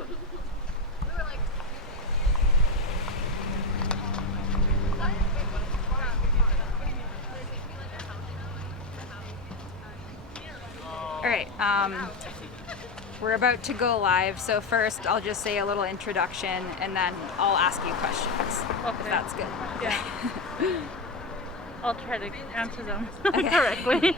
All right, we're about to go live, so first I'll just say a little introduction and then I'll ask you questions, if that's good. Yeah. I'll try to answer them Okay. correctly.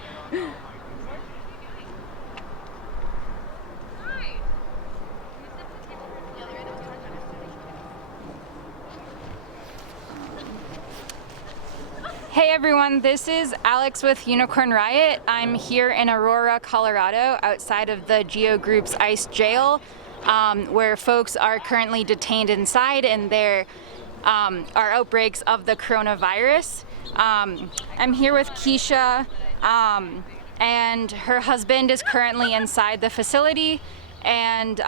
Hey everyone, this is Alex with Unicorn Riot. I'm here in Aurora, Colorado, outside of the Geo Group's ICE jail, where folks are currently detained inside and there are outbreaks of the coronavirus. I'm here with Keisha, and her husband is currently inside the facility. And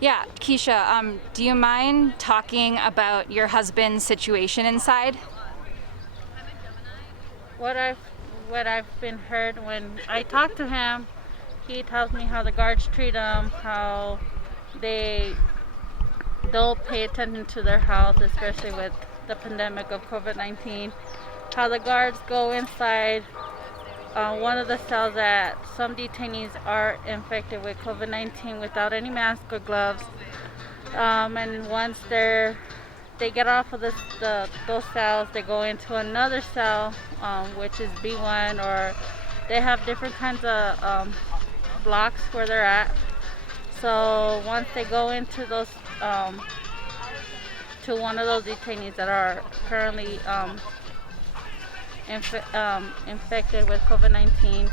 yeah, Keisha, do you mind talking about your husband's situation inside? What I've been heard when I talk to him, he tells me how the guards treat him, how they don't pay attention to their health, especially with the pandemic of COVID-19. How the guards go inside one of the cells that some detainees are infected with COVID-19 without any mask or gloves, and once they get off of those cells, they go into another cell, which is B1, or they have different kinds of blocks where they're at. So once they go into those, to one of those detainees that are currently infected with COVID-19,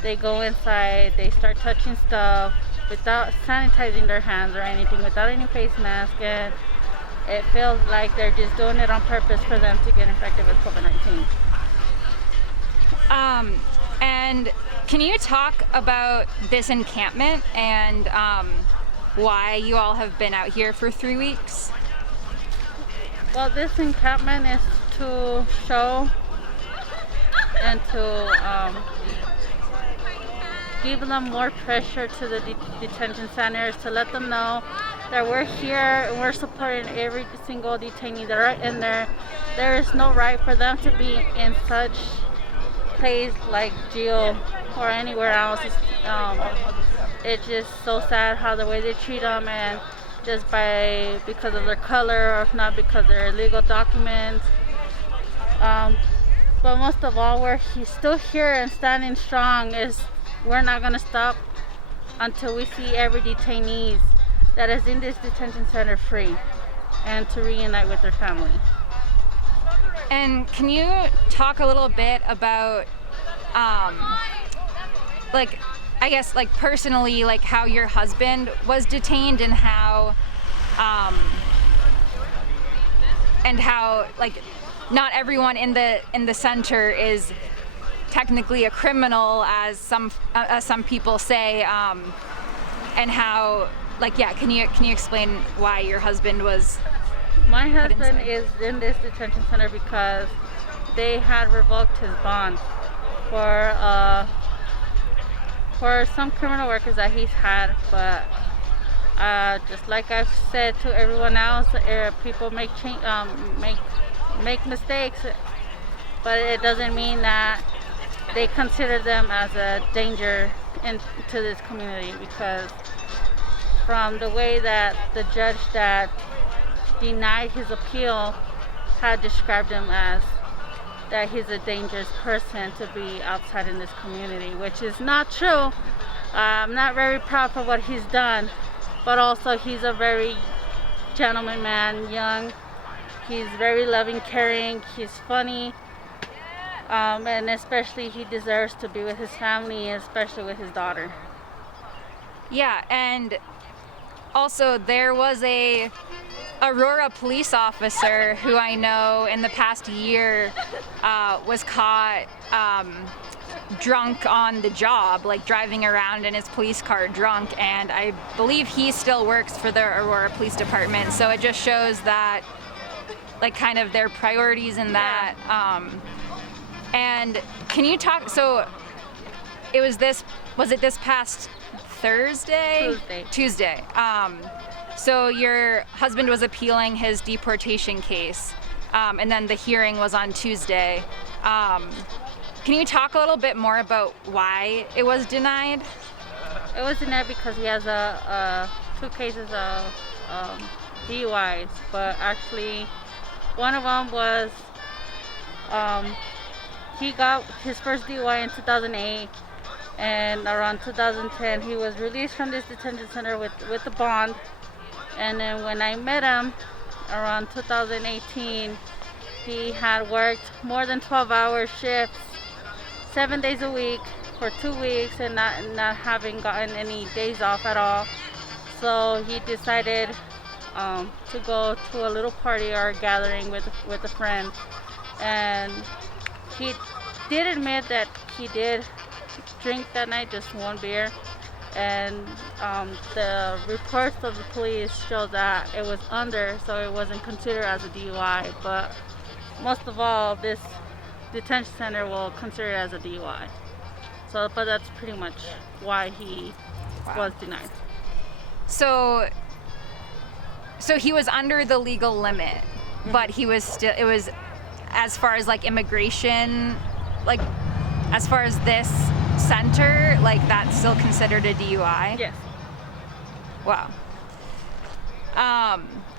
they go inside, they start touching stuff without sanitizing their hands or anything, without any face mask, and it feels like they're just doing it on purpose for them to get infected with COVID-19. And can you talk about this encampment and why you all have been out here for 3 weeks? Well, this encampment is to show and to give them more pressure to the detention centers, to let them know that we're here and we're supporting every single detainee that are in there. There is no right for them to be in such place like jail or anywhere else. It's just so sad how the way they treat them, and just because of their color, or if not because of their illegal documents. But most of all, he's still here and standing strong. We're not gonna stop until we see every detainee that is in this detention center free and to reunite with their family. And can you talk a little bit about, personally, how your husband was detained and how, not everyone in the center is technically a criminal, as some people say, and how, can you explain why your husband was? My husband is in this detention center because they had revoked his bond for some criminal records that he's had. But just like I've said to everyone else, people make mistakes, but it doesn't mean that they consider them as a danger to this community, because from the way that the judge that denied his appeal had described him as that he's a dangerous person to be outside in this community, which is not true. I'm not very proud for what he's done, but also he's a very gentleman man, young. He's very loving, caring, he's funny, and especially he deserves to be with his family, especially with his daughter. Yeah, and also there was a Aurora police officer who I know in the past year was caught drunk on the job, driving around in his police car drunk, and I believe he still works for the Aurora Police Department, so it just shows that kind of their priorities in that. And can you talk, so was it this past Thursday? Tuesday. Tuesday. So your husband was appealing his deportation case, and then the hearing was on Tuesday. Can you talk a little bit more about why it was denied? It was denied because he has two cases of DUIs, but actually one of them was he got his first DUI in 2008, and around 2010 he was released from this detention center with a bond. And then when I met him around 2018, he had worked more than 12-hour shifts 7 days a week for 2 weeks and not having gotten any days off at all. So he decided to go to a little party or gathering with a friend, and he did admit that he did drink that night, just one beer, and the reports of the police show that it was under, so it wasn't considered as a DUI. But most of all, this detention center will consider it as a DUI. So, but that's pretty much why he was denied. So he was under the legal limit, but he was still, it was, as far as like immigration, like as far as this center, like that's still considered a DUI? Yes. Wow.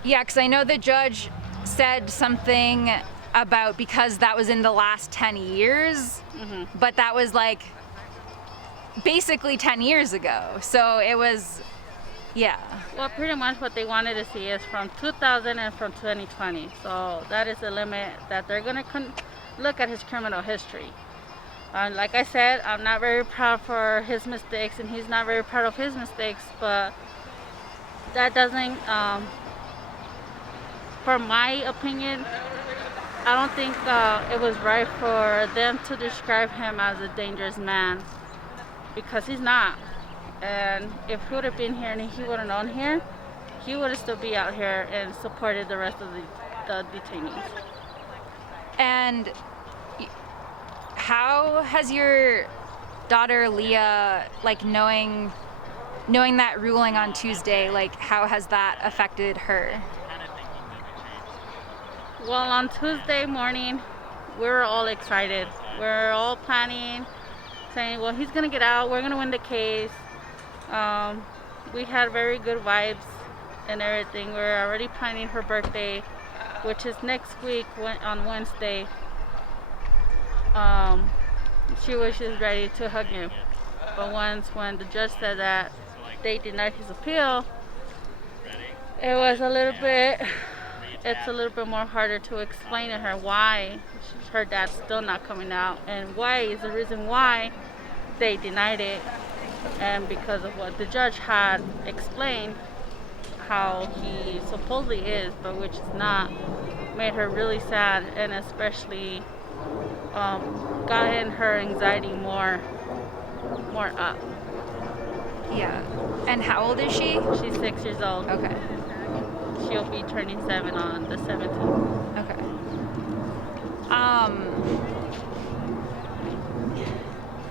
Yeah, because I know the judge said something about because that was in the last 10 years, but that was like basically 10 years ago. So it was, yeah. Well, pretty much what they wanted to see is from 2000 and from 2020. So that is the limit that they're going to look at his criminal history. Like I said, I'm not very proud for his mistakes, and he's not very proud of his mistakes, but that doesn't, for my opinion, I don't think it was right for them to describe him as a dangerous man, because he's not. And if he would have been here and he would have known here, he would have still be out here and supported the rest of the detainees. And how has your daughter Leah, like knowing that ruling on Tuesday, like how has that affected her? Well, on Tuesday morning, we were all excited. We're all planning, saying, well, he's gonna get out, we're gonna win the case. We had very good vibes and everything. We're already planning her birthday, which is next week on Wednesday. She was just ready to hug him. But when the judge said that they denied his appeal, it was it's a little bit more harder to explain to her why her dad's still not coming out, and why is the reason why they denied it. And because of what the judge had explained, how he supposedly is, but which is not, made her really sad, and especially gotten her anxiety more up. Yeah. And how old is she? She's 6 years old. Okay. She'll be turning 7 on the 17th. Okay.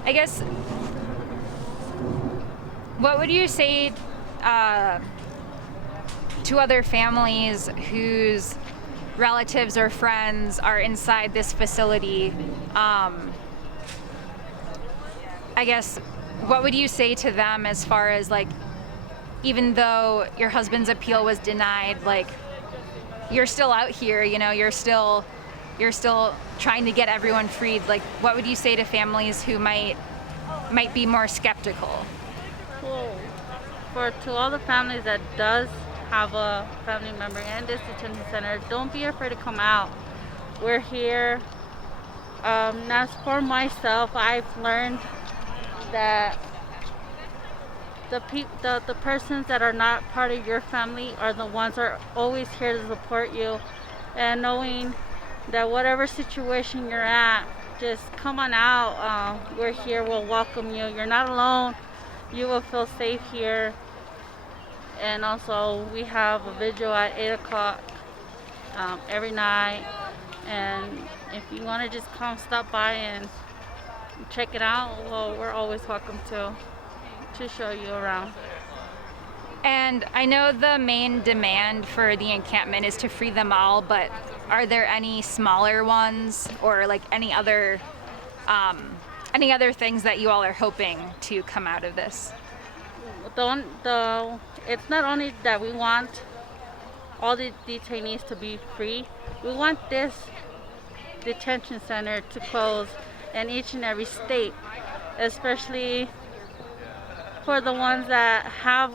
I guess, what would you say to other families whose relatives or friends are inside this facility? I guess, what would you say to them as far as like, even though your husband's appeal was denied, like you're still out here, you know, you're still trying to get everyone freed. Like, what would you say to families who might be more skeptical? Well, to all the families that does have a family member in this detention center, don't be afraid to come out. We're here. As for myself, I've learned that the persons that are not part of your family are the ones that are always here to support you, and knowing that whatever situation you're at, just come on out. We're here, we'll welcome you. You're not alone. You will feel safe here. And also, we have a vigil at 8 o'clock every night. And if you want to just come stop by and check it out, well, we're always welcome to to show you around. And I know the main demand for the encampment is to free them all, but are there any smaller ones or like any other things that you all are hoping to come out of this? It's not only that we want all the detainees to be free, we want this detention center to close in each and every state, especially for the ones that have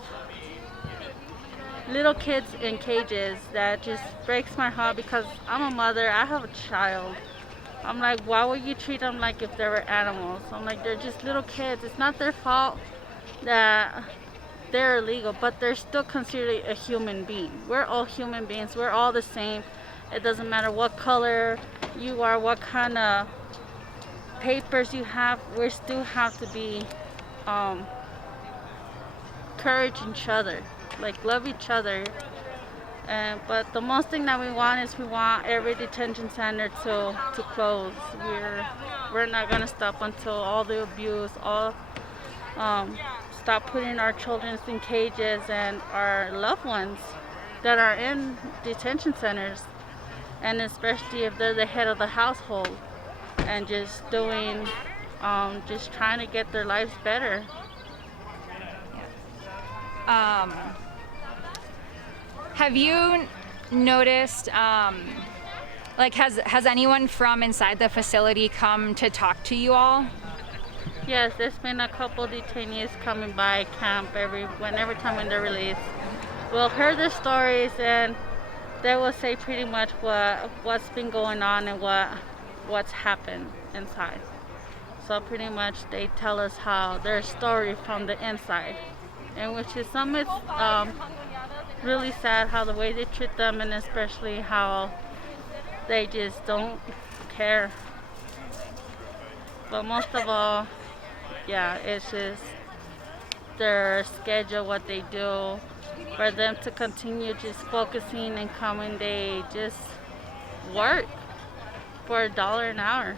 little kids in cages. That just breaks my heart because I'm a mother, I have a child. I'm like, why would you treat them like if they were animals? I'm like, they're just little kids. It's not their fault that they're illegal, but they're still considered a human being. We're all human beings. We're all the same. It doesn't matter what color you are, what kind of papers you have. We still have to be encourage each other, like love each other. But the most thing that we want is we want every detention center to close. We're not gonna stop until all the abuse, stop putting our children in cages and our loved ones that are in detention centers, and especially if they're the head of the household and just trying to get their lives better. Have you noticed, like, has anyone from inside the facility come to talk to you all? Yes, there's been a couple detainees coming by camp every time when they're released. We'll hear their stories and they will say pretty much what's been going on and what's happened inside. So pretty much they tell us how their story from the inside, and which is it's really sad how the way they treat them, and especially how they just don't care. But most of all, yeah, it's just their schedule, what they do, for them to continue just focusing and coming. They just work for $1 an hour,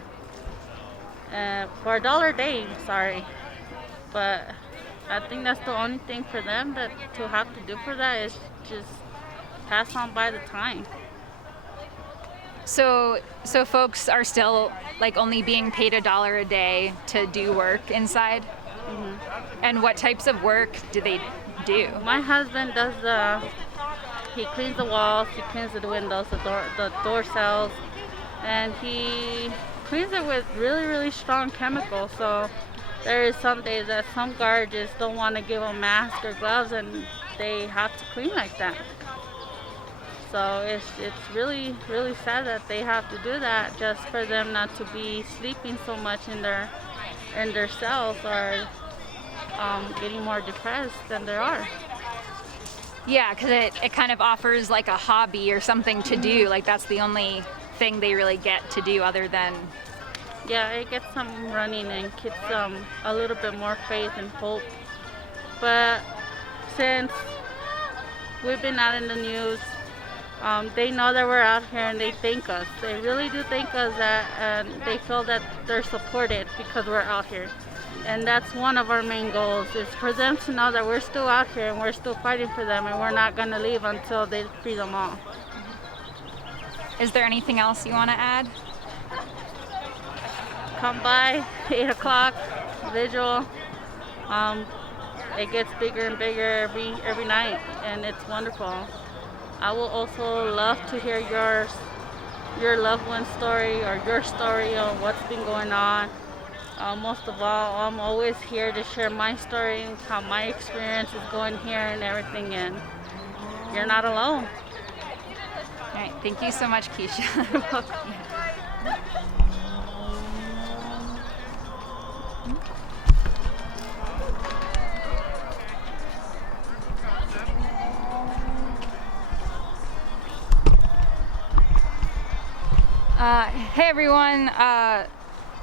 for $1 a day, sorry. But I think that's the only thing for them that to have to do for that is just pass on by the time. So folks are still like only being paid $1 a day to do work inside? Mm-hmm. And what types of work do they do? My husband does he cleans the walls, he cleans the windows, the door cells, and he cleans it with really, really strong chemicals. So there is some days that some guards just don't want to give them masks or gloves, and they have to clean like that. So it's really, really sad that they have to do that just for them not to be sleeping so much in their cells or getting more depressed than they are. Yeah, because it kind of offers like a hobby or something to do. Like that's the only thing they really get to do other than... Yeah, it gets them running and gives them a little bit more faith and hope. But since we've been out in the news, they know that we're out here and they thank us. They really do thank us, and they feel that they're supported because we're out here. And that's one of our main goals, is for them to know that we're still out here and we're still fighting for them, and we're not going to leave until they free them all. Is there anything else you want to add? Come by, 8 o'clock, vigil. It gets bigger and bigger every night, and it's wonderful. I will also love to hear your loved one's story or your story on what's been going on. Most of all, I'm always here to share my story, how my experience is going here and everything, and you're not alone. All right, thank you so much, Keisha. Hey everyone,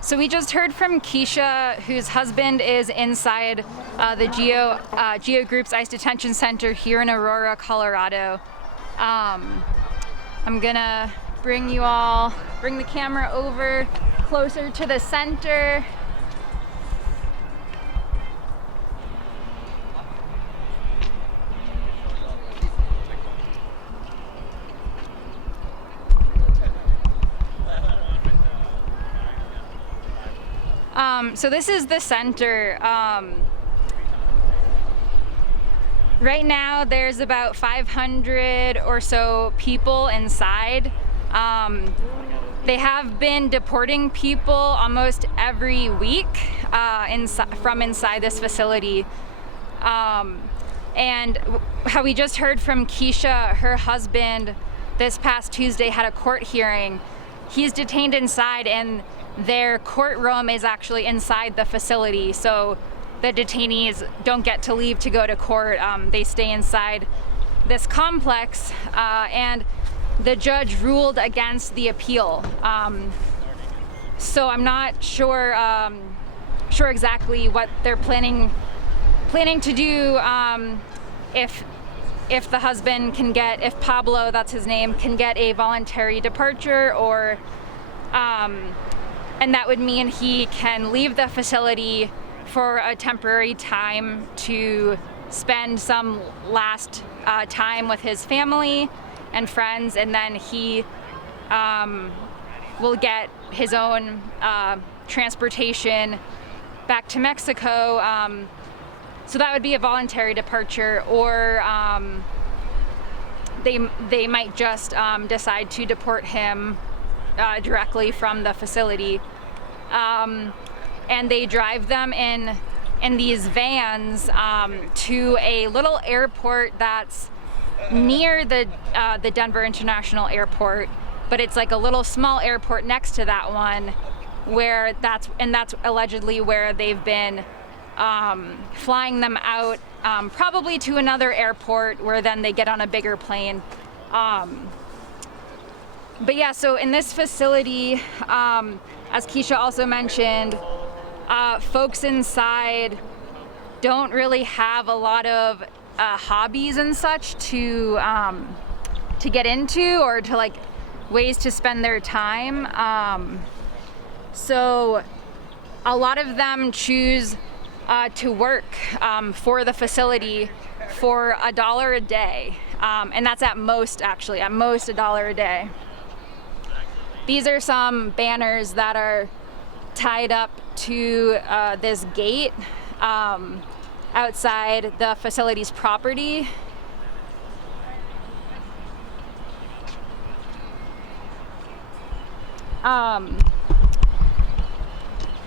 so we just heard from Keisha, whose husband is inside the Geo Group's ICE Detention Center here in Aurora, Colorado. I'm gonna bring the camera over closer to the center. So this is the center. Right now there's about 500 or so people inside. They have been deporting people almost every week from inside this facility. And how we just heard from Keisha, her husband, this past Tuesday had a court hearing. He's detained inside, and their courtroom is actually inside the facility. So the detainees don't get to leave to go to court. They stay inside this complex, and the judge ruled against the appeal. So I'm not sure exactly what they're planning to do, if the husband can get, if Pablo, that's his name, can get a voluntary departure, or and that would mean he can leave the facility for a temporary time to spend some last time with his family and friends, and then he will get his own transportation back to Mexico. So that would be a voluntary departure, or they might just decide to deport him directly from the facility. And they drive them in these vans to a little airport that's near the Denver International Airport, but it's like a little small airport next to that one, where that's allegedly where they've been flying them out, probably to another airport where then they get on a bigger plane. But yeah, so in this facility, as Keisha also mentioned, folks inside don't really have a lot of hobbies and such to get into, or to like ways to spend their time. So a lot of them choose to work for the facility for $1 a day, and that's at most $1 a day. These are some banners that are tied up to this gate outside the facility's property.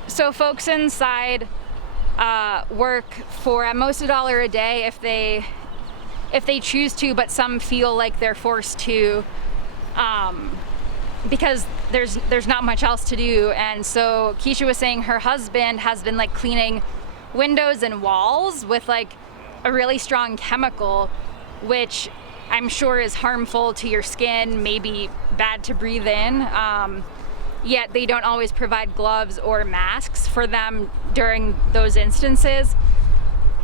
So folks inside work for at most $1 a day if they choose to, but some feel like they're forced to, because there's not much else to do. And so Keisha was saying her husband has been like cleaning windows and walls with like a really strong chemical, which I'm sure is harmful to your skin, maybe bad to breathe in. Yet they don't always provide gloves or masks for them during those instances.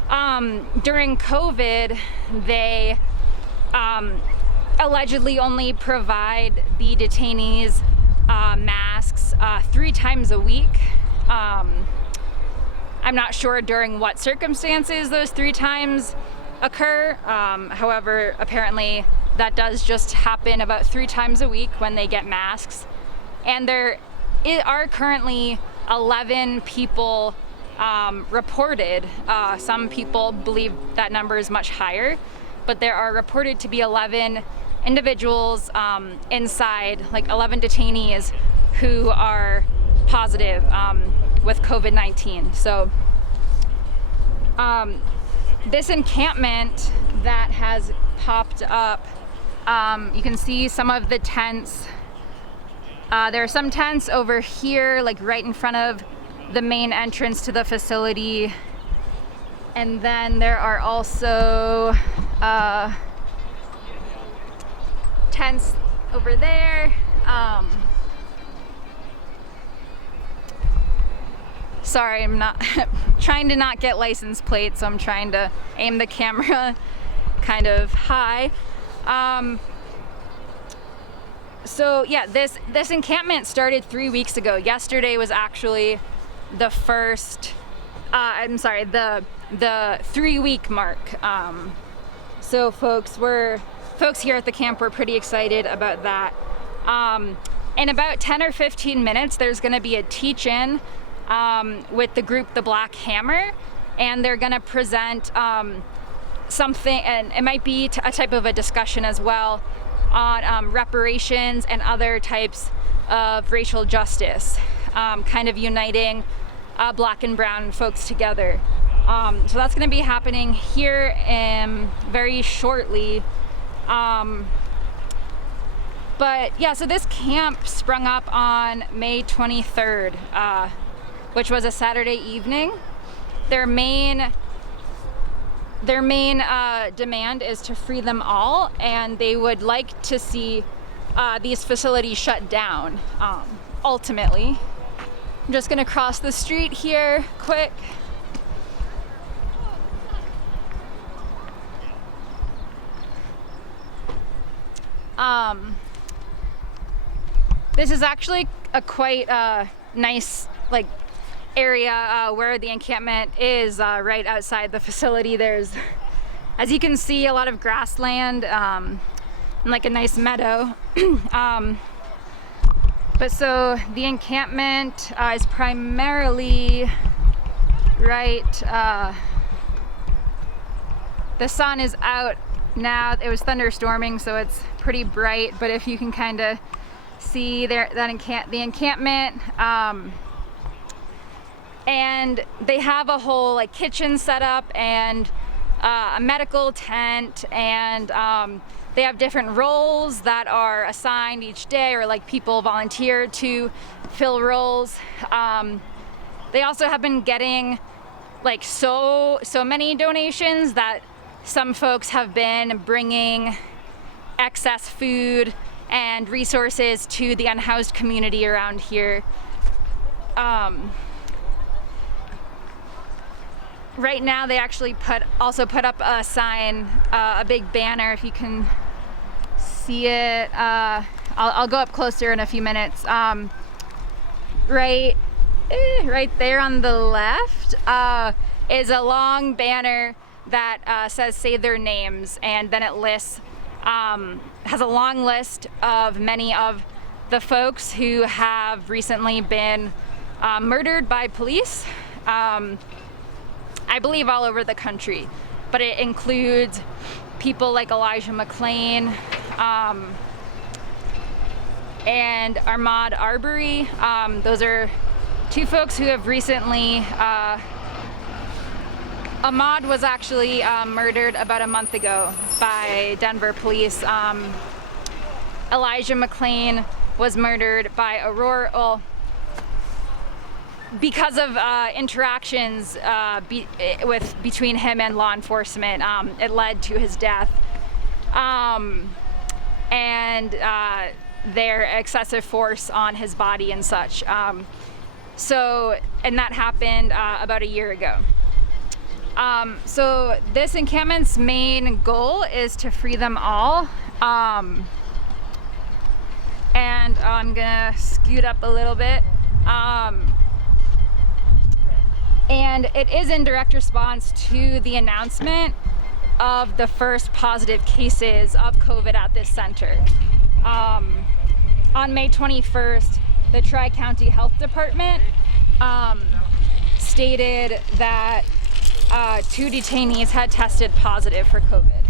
During COVID, they allegedly only provide the detainees masks 3 times a week. I'm not sure during what circumstances those 3 times occur. However, apparently that does just happen about 3 times a week when they get masks. And there are currently 11 people reported. Some people believe that number is much higher, but there are reported to be 11 individuals inside, like 11 detainees who are positive with COVID-19. So this encampment that has popped up, you can see some of the tents. There are some tents over here, like right in front of the main entrance to the facility. And then there are also tents over there. Sorry, I'm not trying to not get license plates, so I'm trying to aim the camera kind of high. So yeah, this encampment started 3 weeks ago. Yesterday was actually the first, the 3-week mark. So folks here at the camp were pretty excited about that. In about 10 or 15 minutes, there's gonna be a teach-in with the group The Black Hammer, and they're going to present something, and it might be a type of a discussion as well on reparations and other types of racial justice, kind of uniting black and brown folks together. So that's going to be happening here very shortly. But yeah, so this camp sprung up on May 23rd, which was a Saturday evening. Their main demand is to free them all, and they would like to see these facilities shut down, ultimately. I'm just gonna cross the street here quick. This is actually a quite nice area where the encampment is, right outside the facility. There's, as you can see, a lot of grassland and a nice meadow. But so the encampment is primarily right, the sun is out now. It was thunderstorming, so it's pretty bright, but if you can kind of see there, the encampment, and they have a whole kitchen set up and a medical tent, and they have different roles that are assigned each day, or people volunteer to fill roles. They also have been getting so many donations that some folks have been bringing excess food and resources to the unhoused community around here. Right now they actually also put up a sign, a big banner, if you can see it. I'll go up closer in a few minutes. Right there on the left is a long banner that says "Say Their Names," and then it lists, has a long list of many of the folks who have recently been murdered by police. I believe all over the country, but it includes people like Elijah McClain and Ahmaud Arbery. Those are two folks who have recently, Ahmaud was actually murdered about a month ago by Denver police. Elijah McClain was murdered by Aurora, because of interactions between him and law enforcement. It led to his death, and their excessive force on his body and such. And that happened about a year ago. So this encampment's main goal is to free them all. And I'm gonna scoot up a little bit. And it is in direct response to the announcement of the first positive cases of COVID at this center. On May 21st, the Tri-County Health Department stated that 2 detainees had tested positive for COVID.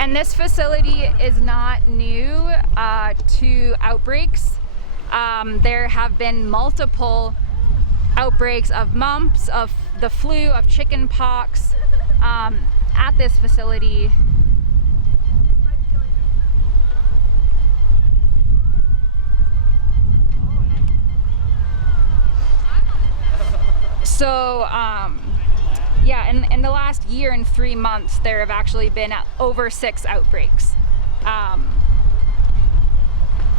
And this facility is not new to outbreaks. There have been multiple outbreaks of mumps, of the flu, of chicken pox at this facility. So, yeah, in the last year and 3 months, there have actually been over 6 outbreaks.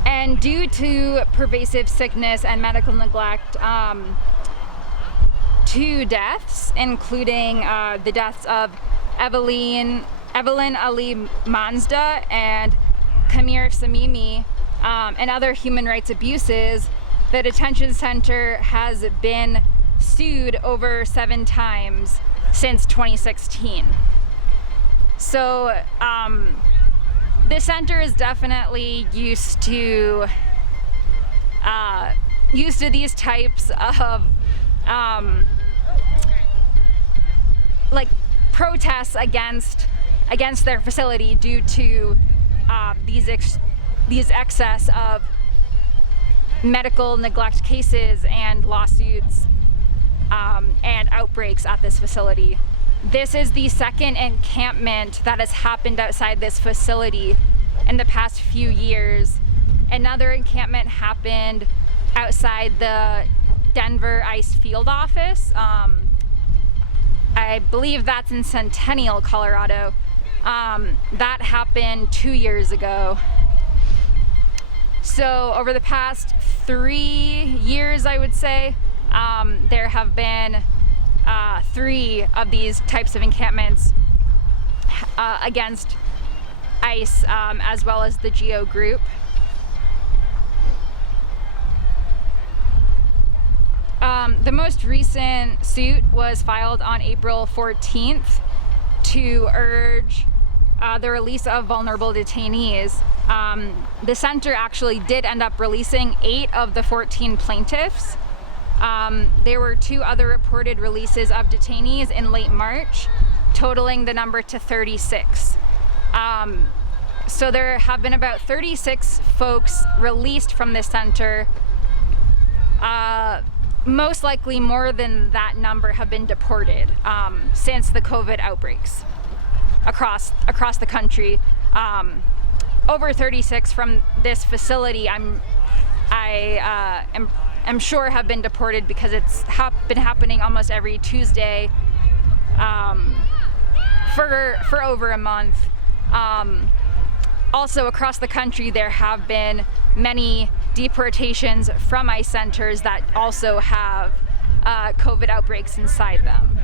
And due to pervasive sickness and medical neglect, 2 deaths, including the deaths of Evelyn Ali Manzda and Kamir Samimi, and other human rights abuses, the detention center has been sued over 7 times since 2016. So the center is definitely used to these types of like protests against their facility due to these excess of medical neglect cases and lawsuits and outbreaks at this facility. This is the second encampment that has happened outside this facility in the past few years. Another encampment happened outside the Denver ICE field office. I believe that's in Centennial, Colorado. That happened 2 years ago. So over the past 3 years, I would say, there have been 3 of these types of encampments against ICE, as well as the GEO group. The most recent suit was filed on April 14th to urge the release of vulnerable detainees. The center actually did end up releasing 8 of the 14 plaintiffs. There were 2 other reported releases of detainees in late March, totaling the number to 36. So there have been about 36 folks released from this center. Most likely more than that number have been deported since the COVID outbreaks across the country. Over 36 from this facility I'm sure have been deported because it's been happening almost every Tuesday for over a month. Also across the country there have been many deportations from ICE centers that also have COVID outbreaks inside them.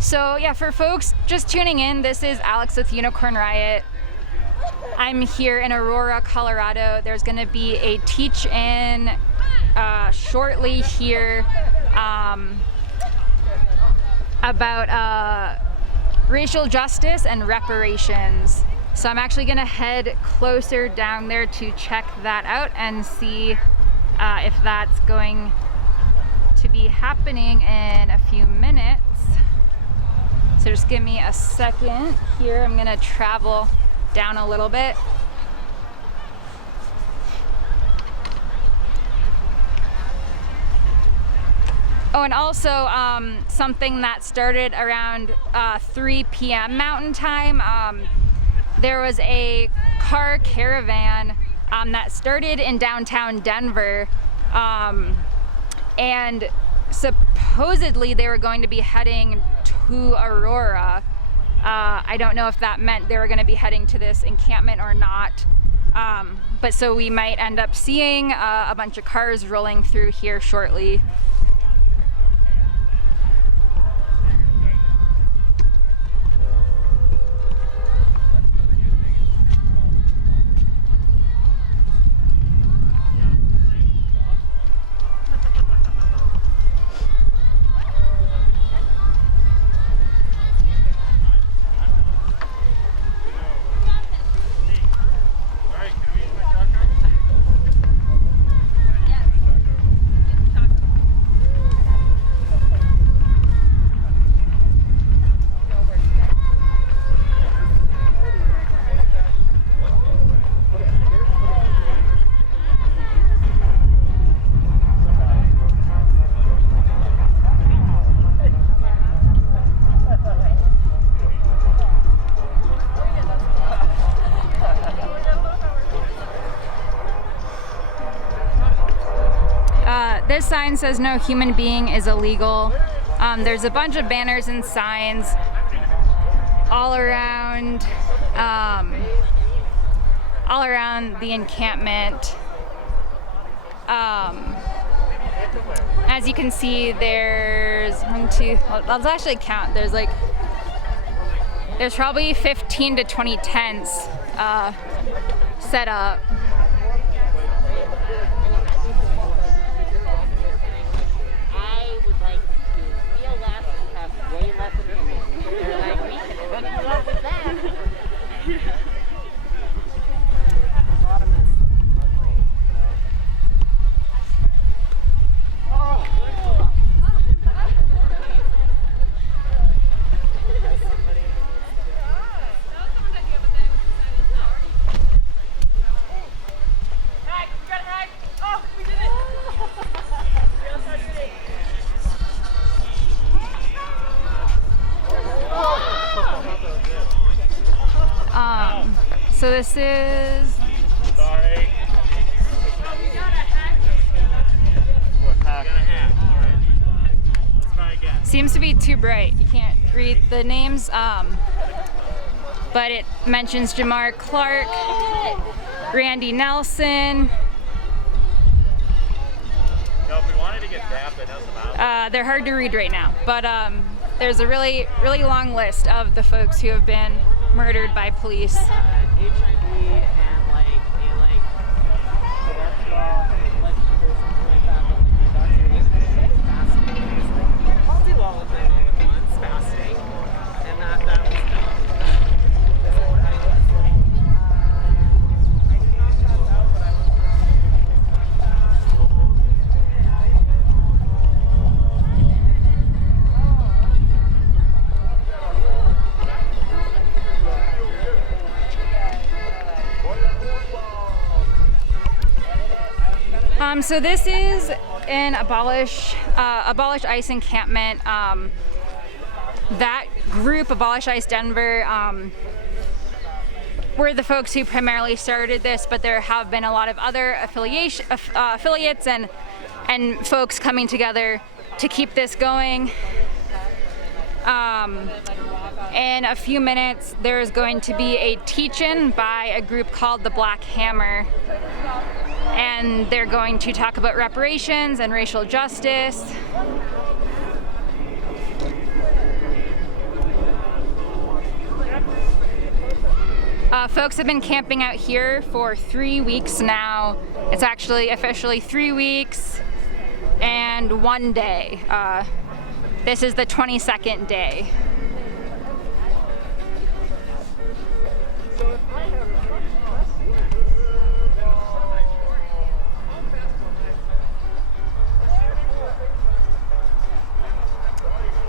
So yeah, for folks just tuning in, this is Alex with Unicorn Riot. I'm here in Aurora, Colorado. There's going to be a teach-in shortly here about racial justice and reparations. So I'm actually going to head closer down there to check that out and see if that's going to be happening in a few minutes. So just give me a second here. I'm going to travel down a little bit. Oh, and also something that started around 3 p.m. Mountain Time. There was a car caravan that started in downtown Denver, and supposedly they were going to be heading to Aurora. I don't know if that meant they were going to be heading to this encampment or not. But so we might end up seeing a bunch of cars rolling through here shortly. This sign says no human being is illegal. There's a bunch of banners and signs all around the encampment. As you can see, there's 1, 2, let's actually count. There's like There's probably 15 to 20 tents set up. I would like to feel less and have way less opinion. They're like, we can hook you up with that. So this is... Sorry. Seems to be too bright. You can't read the names, but it mentions Jamar Clark, Randy Nelson. No, if we wanted to get zapped, I know some out. They're hard to read right now, but there's a really long list of the folks who have been murdered by police. HIV and like cholesterol, blood sugars, something like that. But like the doctor fasting. I'll do all of them all at once, fasting, and that was done. This is what I was like. I did not pass out, but I was. So this is an Abolish ICE encampment. That group, Abolish ICE Denver, were the folks who primarily started this, but there have been a lot of other affiliates and folks coming together to keep this going. In a few minutes, there is going to be a teach-in by a group called the Black Hammer, and they're going to talk about reparations and racial justice. Folks have been camping out here for 3 weeks now. It's actually officially 3 weeks and 1 day. This is the 22nd day.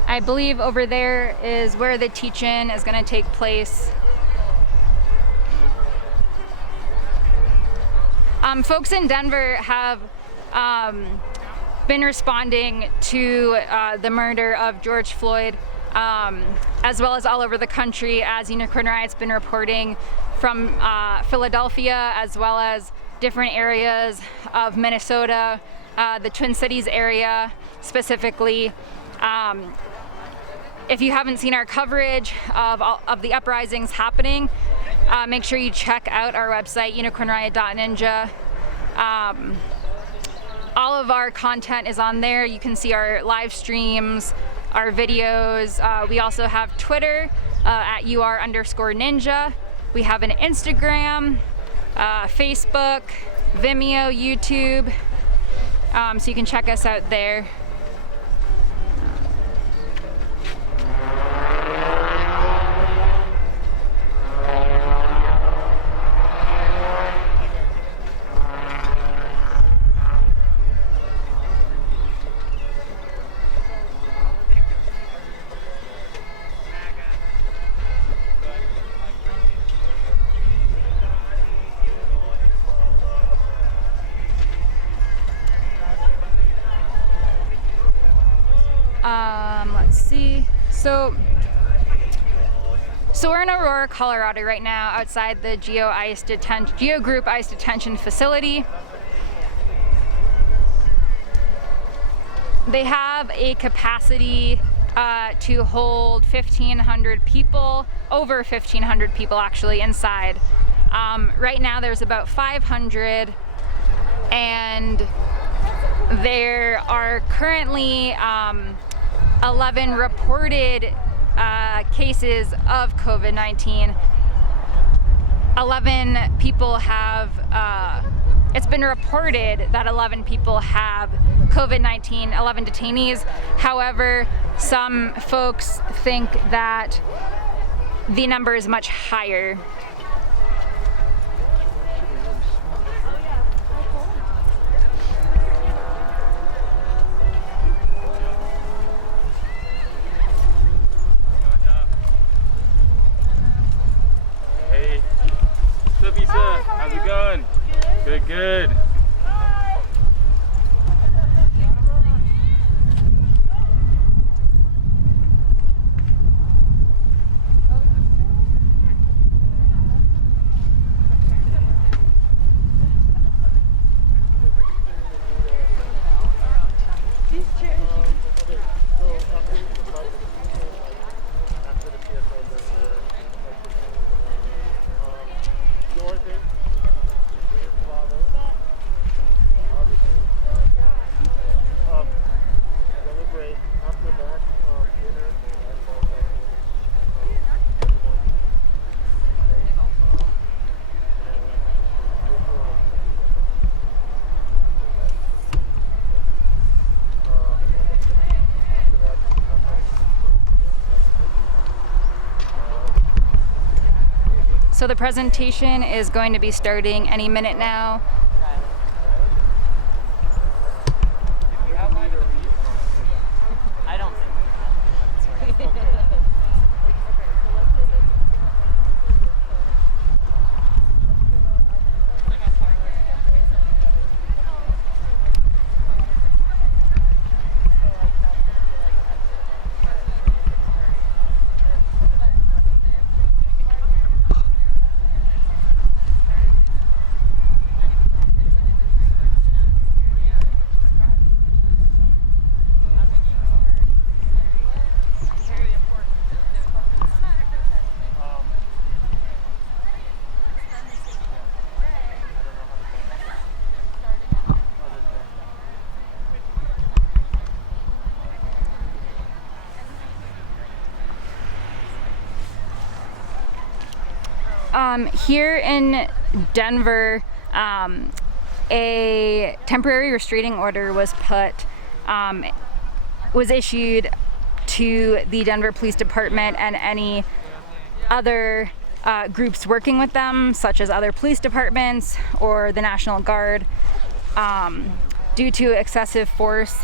I believe over there is where the teach-in is going to take place. Folks in Denver have been responding to the murder of George Floyd, as well as all over the country, as Unicorn Riot's been reporting from Philadelphia, as well as different areas of Minnesota, the Twin Cities area specifically. If you haven't seen our coverage of the uprisings happening, make sure you check out our website, unicornriot.ninja. All of our content is on there. You can see our live streams, our videos. We also have Twitter at @UR_ninja. We have an Instagram, Facebook, Vimeo, YouTube. So you can check us out there. Let's see. So we're in Aurora, Colorado right now, outside the Geo Group ICE detention facility. They have a capacity to hold 1,500 people, over 1,500 people actually inside. Right now there's about 500, and there are currently 11 reported cases of COVID-19. 11 people have, it's been reported that 11 people have COVID-19, 11 detainees. However, some folks think that the number is much higher. Hey, what's up, Keisha? How's it going? Good, good. So the presentation is going to be starting any minute now. I don't think. Here in Denver, a temporary restraining order was issued to the Denver Police Department and any other groups working with them, such as other police departments or the National Guard, due to excessive force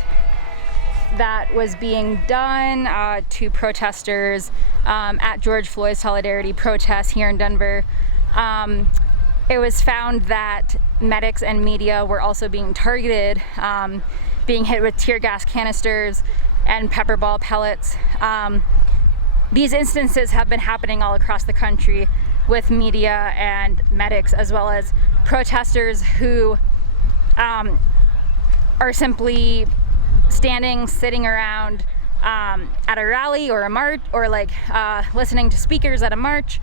that was being done to protesters at George Floyd's Solidarity protests here in Denver. It was found that medics and media were also being targeted, being hit with tear gas canisters and pepper ball pellets. These instances have been happening all across the country with media and medics, as well as protesters who are simply sitting around at a rally or a march, or listening to speakers at a march,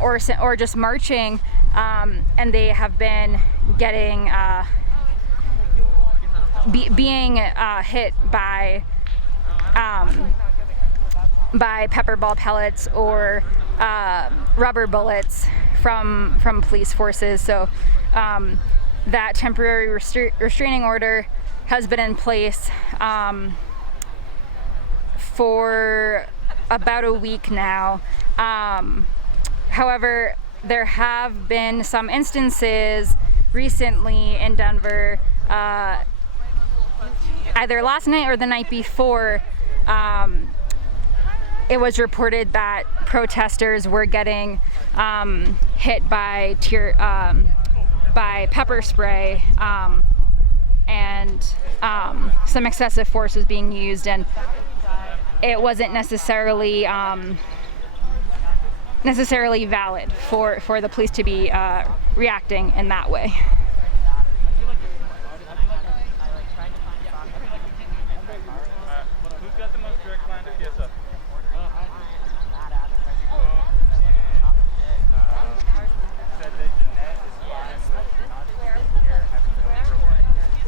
or just marching, and they have been getting being hit by pepper ball pellets or rubber bullets from police forces. So that temporary restraining order has been in place for about a week now. However, there have been some instances recently in Denver, either last night or the night before. It was reported that protesters were getting hit by pepper spray, and some excessive force was being used, and it wasn't necessarily valid for the police to be reacting in that way. Who's got the most direct line to Keisha? Said that Jeanette is fine with not being here, having no protest,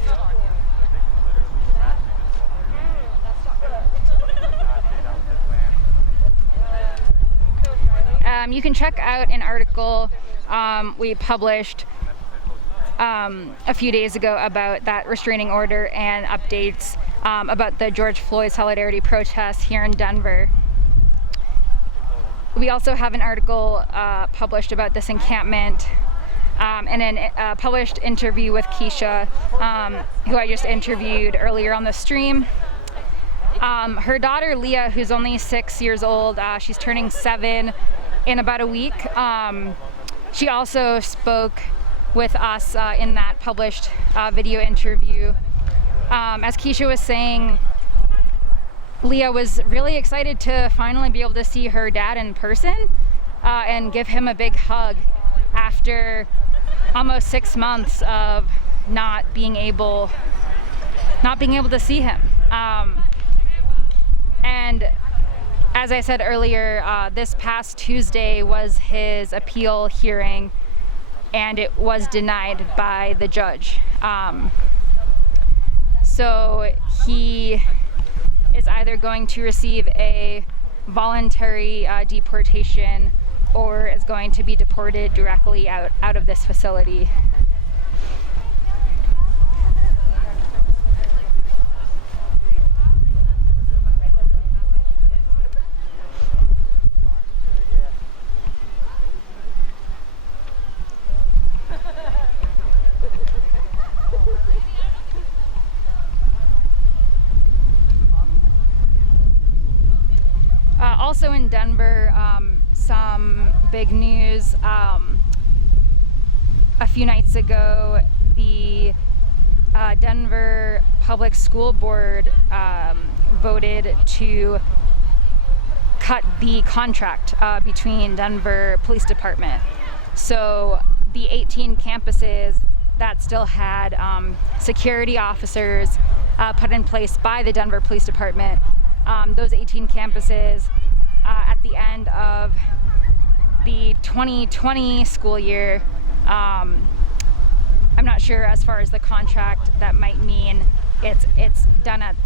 so they can literally not do this whole thing. Not get out the plan. You can check out an article we published a few days ago about that restraining order and updates about the George Floyd solidarity protests here in Denver. We also have an article published about this encampment and a published interview with Keisha, who I just interviewed earlier on the stream. Her daughter Leah, who's only 6 years old, she's turning 7 in about a week. She also spoke with us in that published video interview. As Keisha was saying, Leah was really excited to finally be able to see her dad in person and give him a big hug after almost 6 months of not being able to see him. And as I said earlier, this past Tuesday was his appeal hearing, and it was denied by the judge. So he is either going to receive a voluntary deportation or is going to be deported directly out of this facility. Also in Denver, some big news. A few nights ago, the Denver Public School Board voted to cut the contract between Denver Police Department. So the 18 campuses that still had security officers put in place by the Denver Police Department, those 18 campuses at the end of the 2020 school year, I'm not sure as far as the contract that might mean it's done at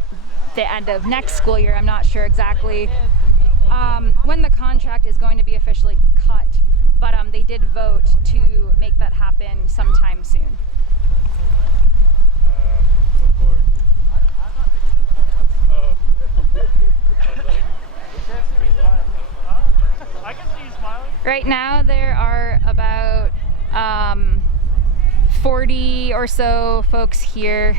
the end of next school year. I'm not sure exactly when the contract is going to be officially cut, but they did vote to make that happen sometime soon. Right now there are about 40 or so folks here.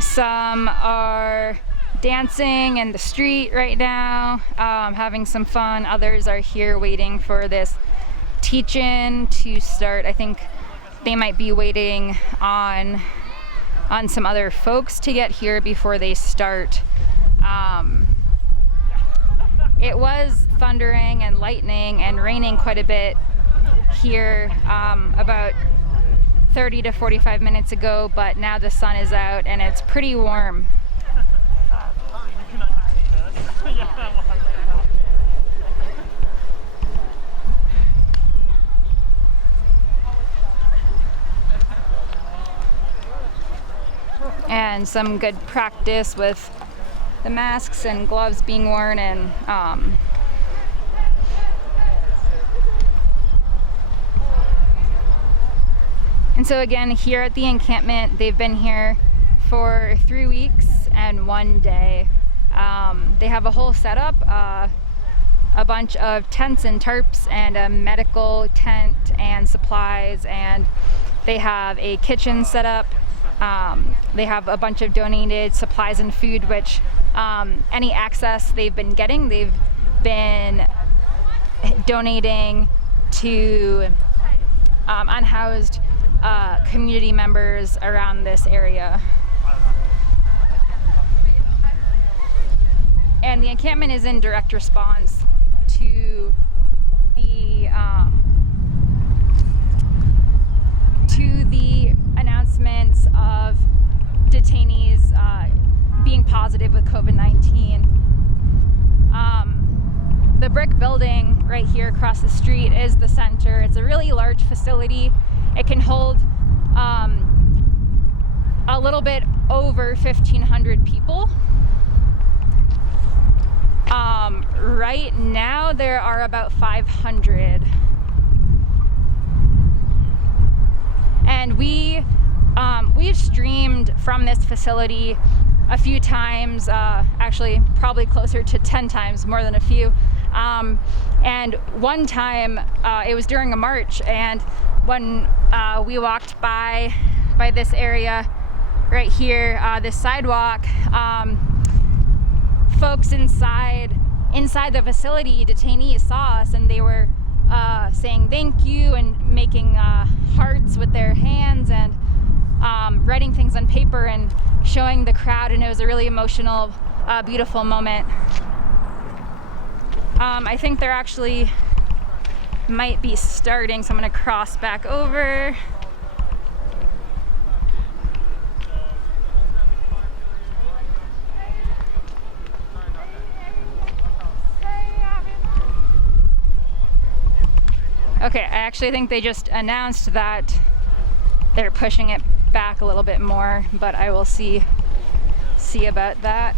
Some are dancing in the street right now, having some fun. Others are here waiting for this teach-in to start. I think they might be waiting on some other folks to get here before they start. It was thundering and lightning and raining quite a bit here about 30 to 45 minutes ago, but now the sun is out and it's pretty warm. And some good practice with the masks and gloves being worn, and so again, here at the encampment, they've been here for 3 weeks and 1 day. They have a whole setup, a bunch of tents and tarps and a medical tent and supplies, and they have a kitchen set up. They have a bunch of donated supplies and food, which any access they've been getting, they've been donating to unhoused community members around this area. And the encampment is in direct response to the announcements of detainees being positive with COVID-19. The brick building right here across the street is the center. It's a really large facility. It can hold a little bit over 1,500 people. Right now there are about 500. And we've streamed from this facility a few times, actually probably closer to 10 times, more than a few. And one time it was during a march, and when we walked by this area right here, this sidewalk, folks inside the facility, detainees, saw us, and they were saying thank you and making hearts with their hands and writing things on paper and showing the crowd, and it was a really emotional, beautiful moment. I think they're actually might be starting, so I'm going to cross back over. Okay, I actually think they just announced that they're pushing it back a little bit more, but I will see about that.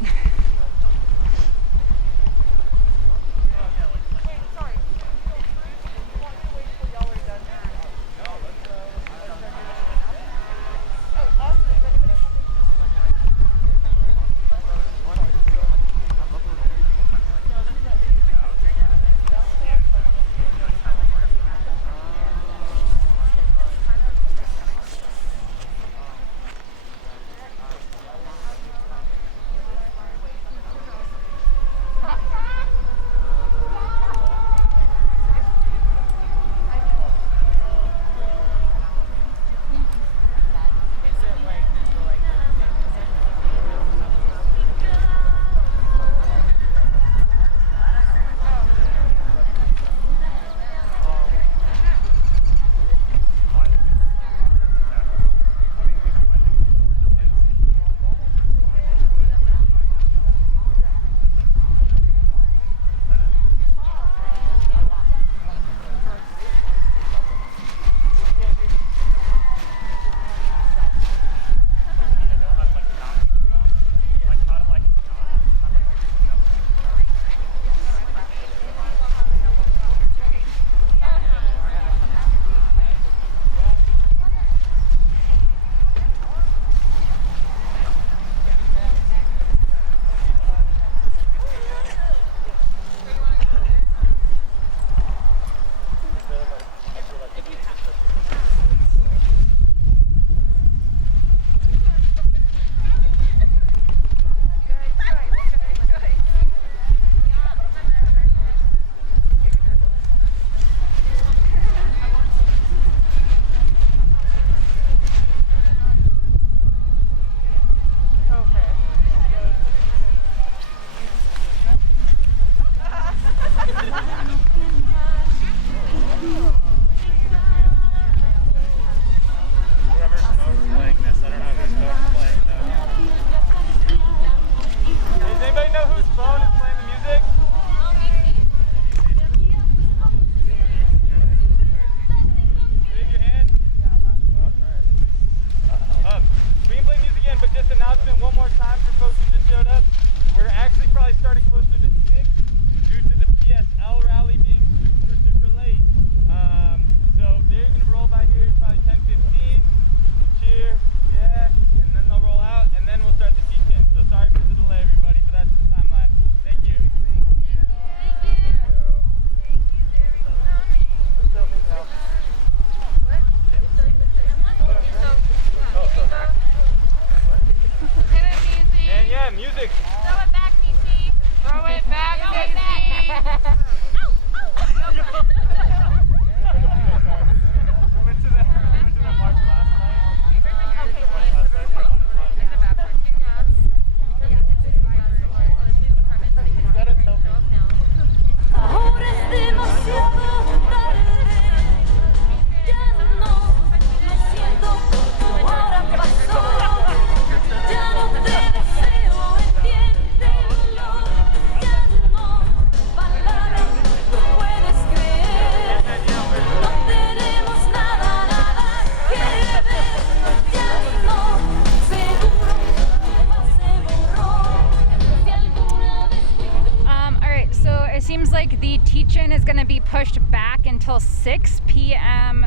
6 p.m.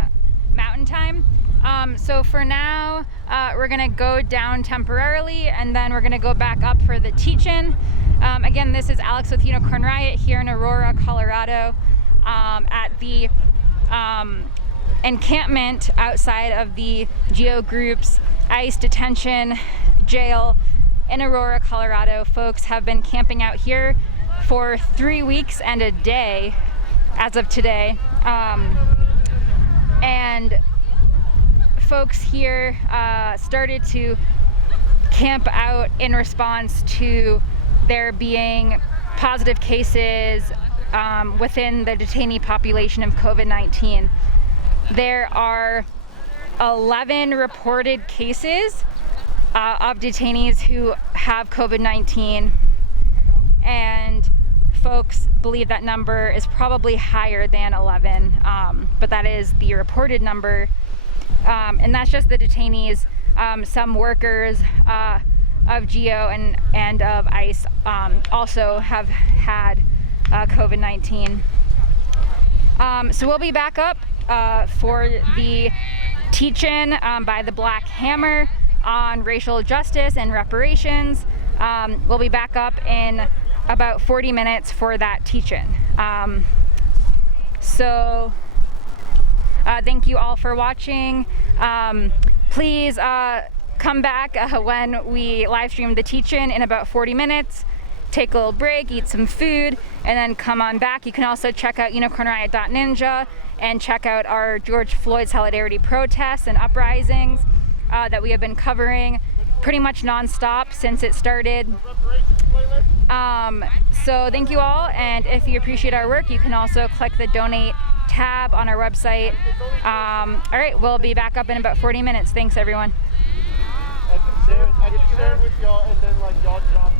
Mountain Time. So for now, we're gonna go down temporarily, and then we're gonna go back up for the teach-in. Again, this is Alex with Unicorn Riot here in Aurora, Colorado, at the encampment outside of the Geo Group's ICE detention jail in Aurora, Colorado. Folks have been camping out here for 3 weeks and a day as of today. And folks here started to camp out in response to there being positive cases within the detainee population of COVID-19. There are 11 reported cases of detainees who have COVID-19, and folks believe that number is probably higher than 11, but that is the reported number, and that's just the detainees. Some workers of GEO and of ICE also have had COVID-19. So we'll be back up for the teach-in by the Black Hammer on racial justice and reparations. We'll be back up in about 40 minutes for that teach-in. So thank you all for watching. Please come back when we live stream the teach-in in about 40 minutes. Take a little break, eat some food, and then come on back. You can also check out unicornriot.ninja and check out our George Floyd solidarity protests and uprisings that we have been covering pretty much non-stop since it started. So thank you all, and if you appreciate our work, you can also click the donate tab on our website. All right, we'll be back up in about 40 minutes. Thanks, everyone. I can share it with y'all, and then like y'all drop.